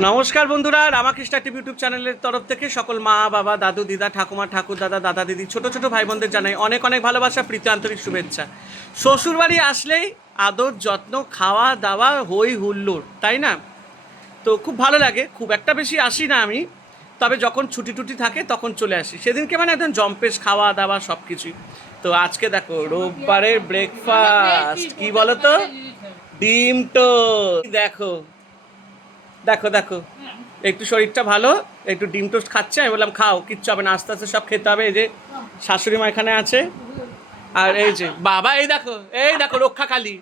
নমস্কার বন্ধুরা, Ramakrishna TV YouTube চ্যানেলের তরফ থেকে সকল মা বাবা দাদু দিদা ঠাকুমা ঠাকুর দাদা দাদা দিদি ছোট ছোট ভাই বোনদের জানাই অনেক অনেক ভালোবাসা, প্রীতি, আন্তরিক শুভেচ্ছা। শ্বশুরবাড়ি আসলেই আদর যত্ন, খাওয়া দাওয়া, হই হুল্লোড়, তাই না? তো খুব ভালো লাগে। খুব একটা বেশি আসি না আমি, তবে যখন ছুটি টুটি থাকে তখন চলে আসি। সেদিনকে মানে একদম জম্পেশ খাওয়া দাওয়া সব কিছুই। তো আজকে দেখো রোববারের ব্রেকফাস্ট কি বলো তো, ডিম টোস্ট। দেখো দেখো দেখো, একটু শরীরটা ভালো, একটু ডিম টোস্ট খাচ্ছে। আমি বললাম খাও, কিচ্ছু হবে না, আস্তে আস্তে সব খেতে হবে। এই যে শাশুড়ি মা এখানে আছে, আর এই যে বাবা, এই দেখো এই দেখো রক্ষাকালী।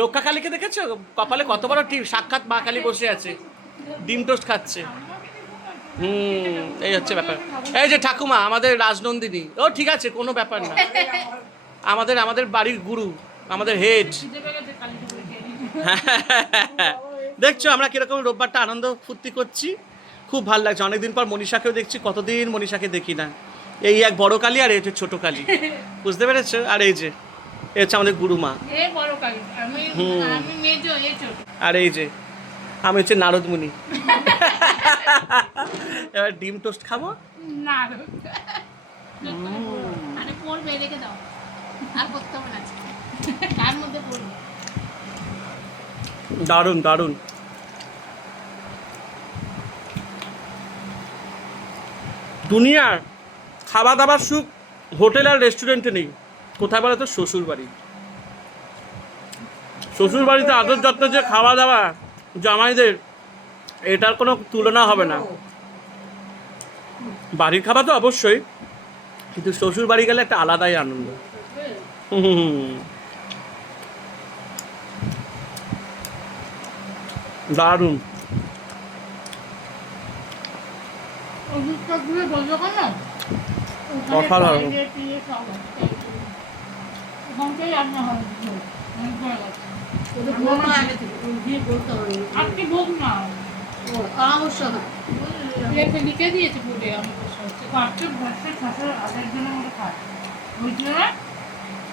রক্ষাকালীকে দেখেছো? কপালে কত বড় টিম, সাক্ষাৎ মা কালী বসে আছে, ডিম টোস্ট খাচ্ছে। এই হচ্ছে ব্যাপার। এই যে ঠাকুমা আমাদের রাজনন্দিনী, ও ঠিক আছে, কোনো ব্যাপার না। আমাদের আমাদের বাড়ির গুরু, আমাদের হেড। দেখছো আমরা কিরকম রোববারটা আনন্দ ফুর্তি করছি, খুব ভালো লাগছে। অনেকদিন পর মনীষাকেও দেখছি, কতদিন মনীষাকে দেখি না। এই এক বড় কালী আর এই হচ্ছে ছোট কালী, বুঝতে পেরেছো? আর এই যে এই হচ্ছে আমাদের গুরুমা, আর এই যে আমি হচ্ছে নারদ মুনি। এবার ডিম টোস্ট খাবো। দারুণ দারুণ। দুনিয়ার খাওয়া দাবার সুখ হোটেল আর রেস্টুরেন্টে নেই। কোথায় বলে তো? শ্বশুর বাড়ি। শ্বশুর বাড়িতে আদর যত্ন, যে খাওয়া দাওয়া জামাইদের, এটার কোনো তুলনা হবে না। বাড়ির খাবার তো অবশ্যই, কিন্তু শ্বশুর বাড়ি গেলে একটা আলাদাই আনন্দ। দারুণ। অসাধারণ। লিখে দিয়েছে বলে আমি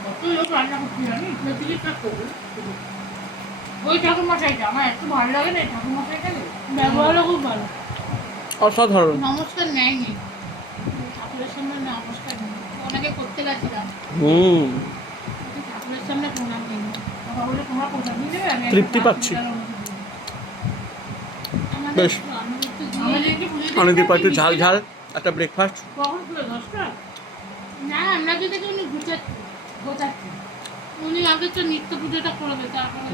কত লোক রান্না করতে জানি, ওই ঠাকুরমশাইটা আমার একটু ভালো লাগে না। ঠাকুরমশাইটা ব্যবহারও খুব ভালো, অসাধারণ। নমস্কার নেয়নি ঠাকুরের সামনে, নমস্কার নেই। ওনাকে করতে গেছিলাম, ঠাকুরের সামনে প্রণাম নেই। বলে তোমরা প্রণাম নিয়ে দেবে, আমি তৃপ্তি পাচ্ছি বেশ। অনেকদিন পর একটু ঝাল ঝাল একটা ব্রেকফাস্ট। কখন খুলে 10টা? না, আমরা যদি উনি গোছাচ্ছি, উনি আগে তো নিত্য পুজোটা করবে, তারপরে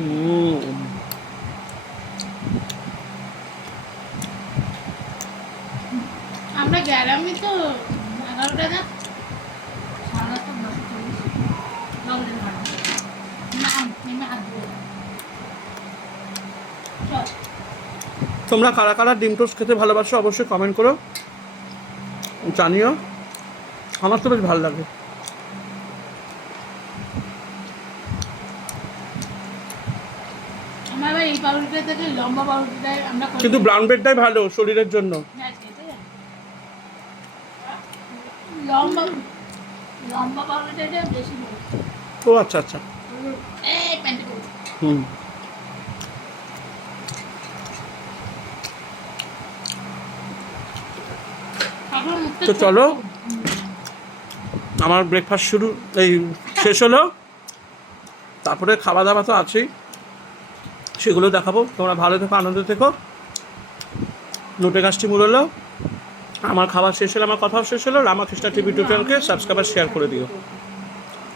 আমরা গেলামই তো 11টা না, 11:30 তোমরা কারা কারা ডিম টোস্ট খেতে ভালোবাসো অবশ্যই কমেন্ট করো, জানিও। আমার তো বেশ ভালো লাগে। আমার এই পাউরুটিটা থেকে লম্বা পাউরুটিটাই আমরা করি, কিন্তু ব্রাউন ব্রেডটাই ভালো শরীরের জন্য। লম্বা লম্বা পাউরুটিটা বেশি ভালো। ও আচ্ছা আচ্ছা। এই প্যান্টে তো চলো, আমার ব্রেকফাস্ট শেষ হলো, তারপরে খাওয়া দাওয়া তো আছেই, সেগুলো দেখাবো। তোমরা ভালো থেকো, আনন্দ থেকো। নোটে গাছটি মুড়লো, আমার খাওয়া শেষ হলো, আমার কথাও শেষ হলো। রামাকৃষ্ণ টিভি চ্যানেলকে সাবস্ক্রাইব আর শেয়ার করে দিও।